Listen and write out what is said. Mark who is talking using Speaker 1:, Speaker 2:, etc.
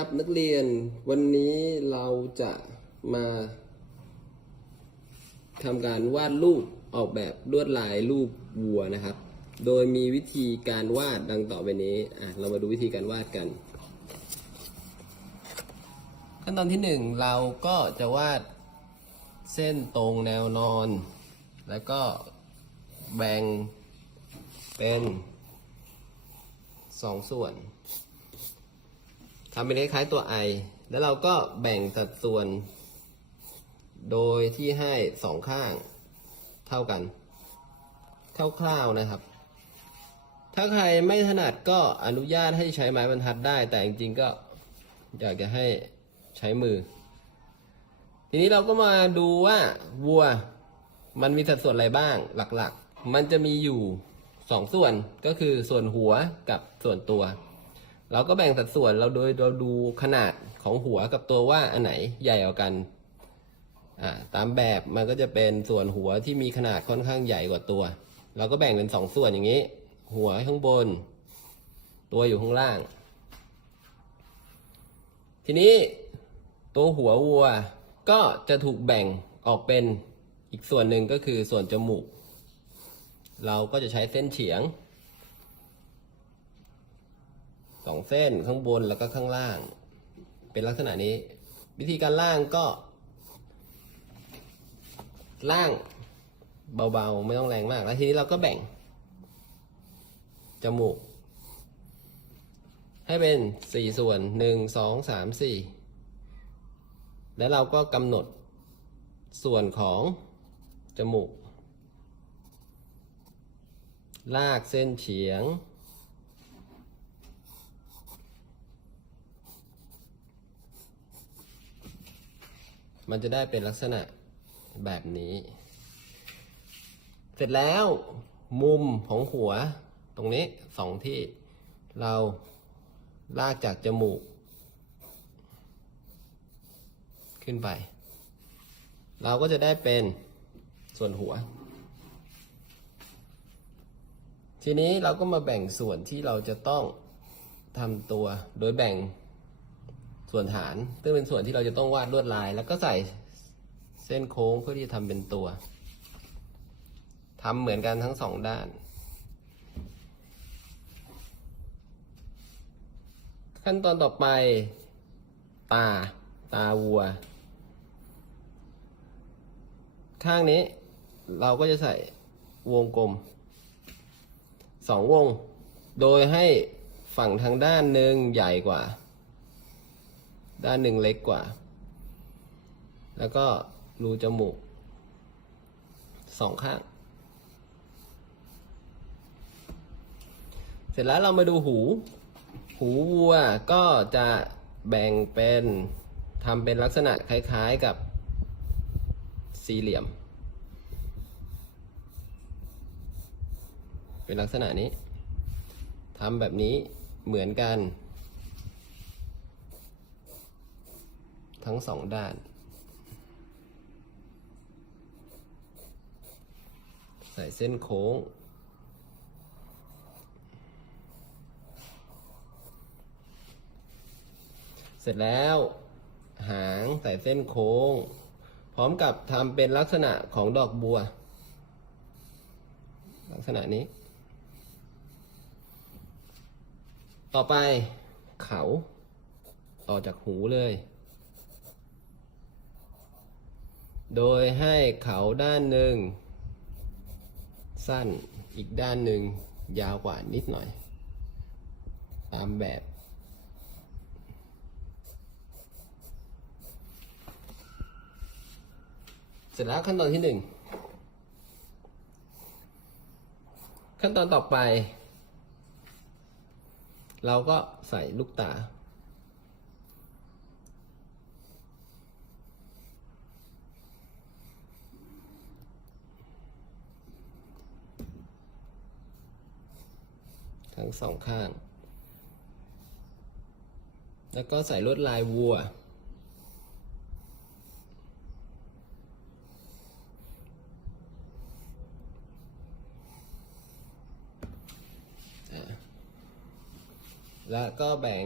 Speaker 1: ครับนักเรียนวันนี้เราจะมาทำการวาดรูปออกแบบลวดลายรูปวัวนะครับ โดยมีวิธีการวาดดังต่อไปนี้อะเรามาดูวิธีการวาดกัน ขั้นตอนที่หนึ่งเราก็จะวาดเส้นตรงแนวนอน แล้วก็แบ่งเป็นสองส่วน ทำเป็นคล้ายๆตัว i แล้วเราก็แบ่งสัดส่วน โดยที่ให้สองข้างเท่ากันคร่าวๆนะครับ ถ้าใครไม่ถนัดก็อนุญาตให้ใช้ไม้บรรทัดได้ แต่จริงๆก็อยากจะให้ใช้มือ ทีนี้เราก็มาดูว่าวัวมันมีสัดส่วนอะไรบ้างหลักๆ มันจะมีอยู่สองส่วนก็คือส่วนหัวกับส่วนตัว เราก็แบ่งสัดส่วนเราโดยเราดูขนาดของหัวกับตัวว่าอันไหนใหญ่กว่ากันตามแบบมันก็จะเป็นส่วนหัวที่มีขนาดค่อนข้างใหญ่กว่าตัว เราก็แบ่งเป็นสองส่วนอย่างนี้ หัวข้างบน ตัวอยู่ข้างล่าง ทีนี้ตัวหัววัวก็จะถูกแบ่งออกเป็นอีกส่วนหนึ่งก็คือส่วนจมูก เราก็จะใช้เส้นเฉียง สองเส้นข้างบนแล้วก็ข้างล่าง เป็นลักษณะนี้ วิธีการล่างก็ ล่างเบาๆ ไม่ต้องแรงมาก แล้วทีนี้เราก็แบ่ง จมูก ให้เป็นสี่ส่วนหนึ่งสองสามสี่แล้วเราก็กำหนดส่วนของจมูก ลากเส้นเฉียง มันจะได้เป็นลักษณะแบบนี้ เสร็จแล้วมุมของหัวตรงนี้สองที่เราลากจากจมูก ขึ้นไป เราก็จะได้เป็นส่วนหัว ทีนี้เราก็มาแบ่งส่วนที่เราจะต้องทำตัวโดยแบ่ง ส่วนฐาน ซึ่งเป็นส่วนที่เราจะต้องวาดลวดลาย แล้วก็ใส่เส้นโค้งเพื่อที่จะทำเป็นตัวทำเหมือนกันทั้งสองด้าน ขั้นตอนต่อไปตาตาวัว ข้างนี้เราก็จะใส่วงกลมสองวง โดยให้ฝั่งทางด้านหนึ่งใหญ่กว่า ด้านหนึ่งเล็กกว่า แล้วก็รูจมูกสองข้าง เสร็จแล้วเรามาดูหู หูวัวก็จะแบ่งเป็นทำเป็นลักษณะคล้ายๆกับสี่เหลี่ยม เป็นลักษณะนี้ทำแบบนี้เหมือนกัน ทั้งสองด้าน ใส่เส้นโค้ง เสร็จแล้ว หางใส่เส้นโค้ง พร้อมกับทำเป็นลักษณะของดอกบัว ลักษณะนี้ ต่อไปเขา ต่อจากหูเลย โดยให้เขาด้านหนึ่ง สั้นอีกด้านหนึ่งยาวกว่านิดหน่อย ตามแบบ เสร็จแล้วขั้นตอนที่หนึ่งขั้นตอนต่อไป เราก็ใส่ลูกตา สองข้าง แล้วก็ใส่ลวดลายวัว แล้วก็แบ่ง